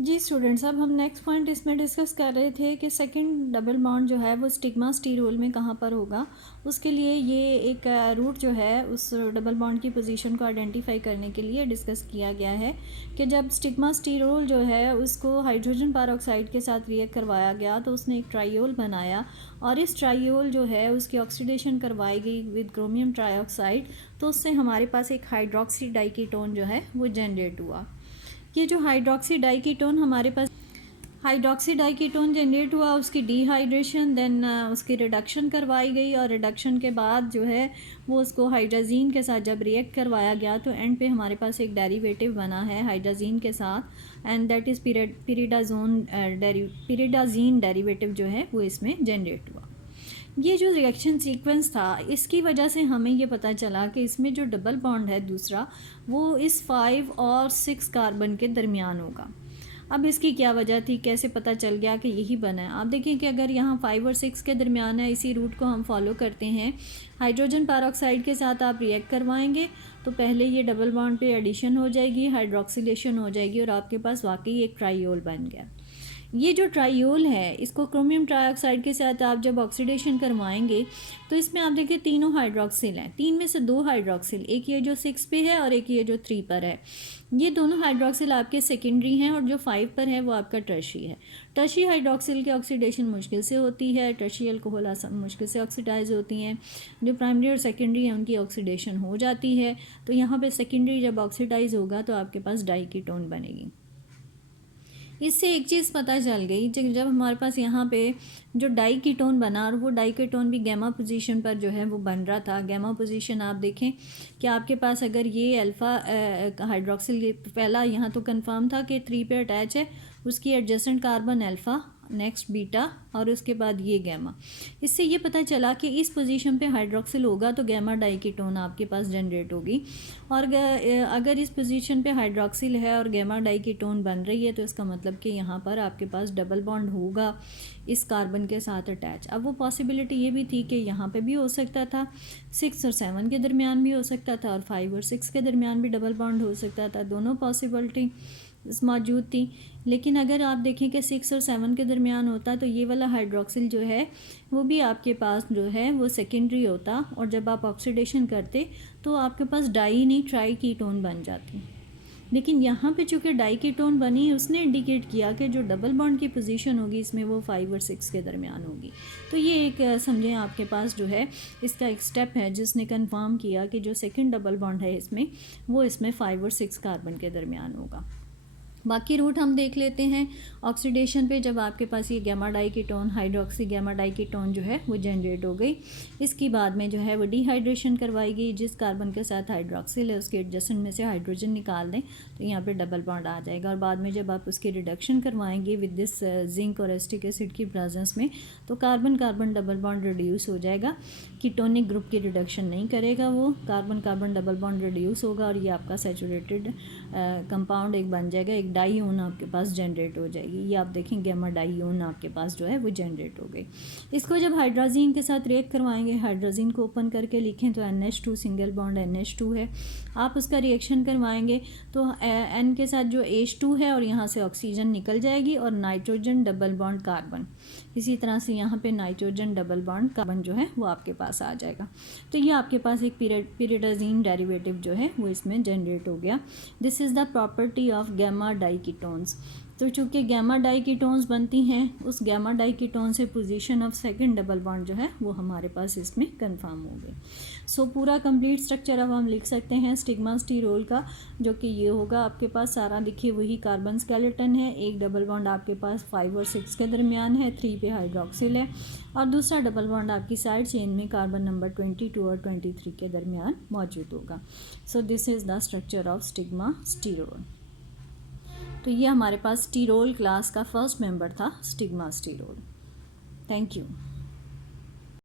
जी students, अब हम next point इसमें डिस्कस कर रहे थे कि सेकंड डबल बॉन्ड जो है वो स्टिग्मा स्टीरोल में कहाँ पर होगा। उसके लिए ये एक रूट जो है उस डबल बॉन्ड की पोजीशन को आइडेंटिफाई करने के लिए डिस्कस किया गया है कि जब स्टिग्मा स्टीरोल जो है उसको हाइड्रोजन पेरोक्साइड के साथ रिएक्ट करवाया गया तो उसने एक ट्राइयोल बनाया और इस ट्राइयोल जो है उसकी ऑक्सीडेशन करवाई गई विद क्रोमियम ट्राइऑक्साइड, तो उससे हमारे पास एक हाइड्रोक्सी डाइकीटोन जो है वो जनरेट हुआ। ये जो हाइड्रोक्सी डाइकीटोन हमारे पास हाइड्रोक्सी डाइकीटोन जनरेट हुआ, उसकी डिहाइड्रेशन देन उसकी रिडक्शन करवाई गई और रिडक्शन के बाद जो है वो उसको हाइड्राजीन के साथ जब रिएक्ट करवाया गया तो एंड पे हमारे पास एक डेरिवेटिव बना है हाइड्राजीन के साथ एंड दैट इज़ पिरिडाजीन डेरिवेटिव जो है वो इसमें जनरेट हुआ। ये जो रिएक्शन सीक्वेंस था इसकी वजह से हमें ये पता चला कि इसमें जो डबल बॉन्ड है दूसरा वो इस 5 और 6 कार्बन के दरमियान होगा। अब इसकी क्या वजह थी, कैसे पता चल गया कि यही बना है? आप देखिए कि अगर यहाँ 5 और 6 के दरमियान है, इसी रूट को हम फॉलो करते हैं, हाइड्रोजन पेरोक्साइड के साथ आप रिएक्ट करवाएंगे तो पहले ये डबल बॉन्ड पे एडिशन हो जाएगी, हाइड्रोक्सिलेशन हो जाएगी और आपके पास वाकई एक ट्राइयोल बन गया। ये जो ट्राइयोल है इसको क्रोमियम ट्राइऑक्साइड के साथ आप जब ऑक्सीडेशन करवाएंगे तो इसमें आप देखिए तीनों हाइड्रोक्सिल हैं, 3 में से 2 हाइड्रोक्सिल, एक ये जो 6 पे है और एक ये जो 3 पर है, ये दोनों हाइड्रोक्सिल आपके सेकेंडरी हैं और जो 5 पर है वो आपका टर्शी है। टर्शी हाइड्रोक्सिल की ऑक्सीडेशन मुश्किल से होती है, टर्शी अल्कोहल मुश्किल से ऑक्सीडाइज होती हैं, जो प्राइमरी और सेकेंडरी है उनकी ऑक्सीडेशन हो जाती है। तो यहाँ पे सेकेंडरी जब ऑक्सीडाइज होगा तो आपके पास डाइकीटोन बनेगी। इससे एक चीज़ पता चल गई जब हमारे पास यहाँ पे जो डाइकीटोन बना और वो डाइकीटोन भी गैमा पोजीशन पर जो है वो बन रहा था। गैमा पोजीशन आप देखें कि आपके पास अगर ये अल्फ़ा हाइड्रोक्सिल पहला यहाँ तो कंफर्म था कि 3 पे अटैच है, उसकी adjacent carbon alpha, next beta और उसके बाद ये गैमा। इससे ये पता चला कि इस पोजीशन पे हाइड्रोक्सिल होगा तो गैमा डाइकीटोन आपके पास जनरेट होगी और अगर इस पोजीशन पे हाइड्रोक्सिल है और गैमा डाइकीटोन बन रही है तो इसका मतलब कि यहाँ पर आपके पास डबल बॉन्ड होगा इस कार्बन के साथ अटैच। अब वो पॉसिबिलिटी ये भी थी कि यहाँ पे भी हो सकता था, 6 और 7 के दरमियान भी हो सकता था और 5 और 6 के दरमियान भी डबल बॉन्ड हो सकता था, दोनों पॉसिबिलिटी मौजूद थी। लेकिन अगर आप देखें कि 6 और 7 के दरमियान होता तो ये वाला हाइड्रोक्सिल जो है वो भी आपके पास जो है वो सेकेंडरी होता और जब आप ऑक्सीडेशन करते तो आपके पास डाई नहीं ट्राइकीटोन बन जाती। लेकिन यहाँ पे चूँकि डाइकीटोन बनी उसने इंडिकेट किया कि जो डबल बॉन्ड की पोजीशन होगी इसमें वो 5 और 6 के दरमियान होगी। तो ये एक समझें आपके पास जो है इसका एक स्टेप है जिसने कंफर्म किया कि जो सेकंड डबल बॉन्ड है इसमें वो इसमें 5 और 6 कार्बन के दरमियान होगा। बाकी रूट हम देख लेते हैं। ऑक्सीडेशन पे जब आपके पास ये gamma diketone hydroxy gamma diketone जो है वो जनरेट हो गई, इसकी बाद में जो है वो डिहाइड्रेशन करवाई गई, जिस कार्बन के साथ हाइड्रोक्सिल है उसके एडजेसेंट में से हाइड्रोजन निकाल दें तो यहाँ पे डबल बॉन्ड आ जाएगा और बाद में जब आप उसकी रिडक्शन करवाएंगे विद दिस जिंक और एसिटिक एसिड की प्रेजेंस में तो carbon carbon double bond reduce हो जाएगा। कीटोनिक ग्रुप की रिडक्शन नहीं करेगा, वो carbon carbon double bond reduce होगा और ये आपका सैचुरेटेड कंपाउंड एक बन जाएगा, एक डाईओन आपके पास जनरेट हो जाएगी। ये आप देखें गैमा डाईओन आपके पास जो है वो जनरेट हो गई। इसको जब हाइड्रोजीन के साथ रिएक्ट करवाएंगे, हाइड्रोजीन को ओपन करके लिखें तो NH2 सिंगल बॉन्ड NH2 है, आप उसका रिएक्शन करवाएंगे तो N के साथ जो H2 है और यहाँ से ऑक्सीजन निकल जाएगी और नाइट्रोजन डबल बॉन्ड कार्बन, इसी तरह से यहाँ पे नाइट्रोजन डबल बॉन्ड कार्बन जो है वो आपके पास आ जाएगा। तो ये आपके पास एक पिरिडाजीन डेरिवेटिव जो है वो इसमें जनरेट हो गया। This is the property of gamma diketones. तो चूँकि गैमा डाइकीटोन्स बनती हैं उस गैमा डाइकीटोन से position of second double bond जो है वो हमारे पास इसमें कंफर्म हो गई। सो पूरा कंप्लीट स्ट्रक्चर अब हम लिख सकते हैं स्टिग्मा स्टीरोल का, जो कि ये होगा आपके पास सारा देखिए वही कार्बन स्केलेटन है, एक डबल बॉन्ड आपके पास 5 और 6 के दरमियान है, 3 पे हाइड्रोक्सिल है और दूसरा डबल बॉन्ड आपकी साइड चेन में कार्बन नंबर 22 और 23 के दरमियान मौजूद होगा। So this is the structure of stigma sterol. तो ये हमारे पास स्टीरोल क्लास का फर्स्ट मेंबर था स्टिग्मा स्टीरोल। Thank you.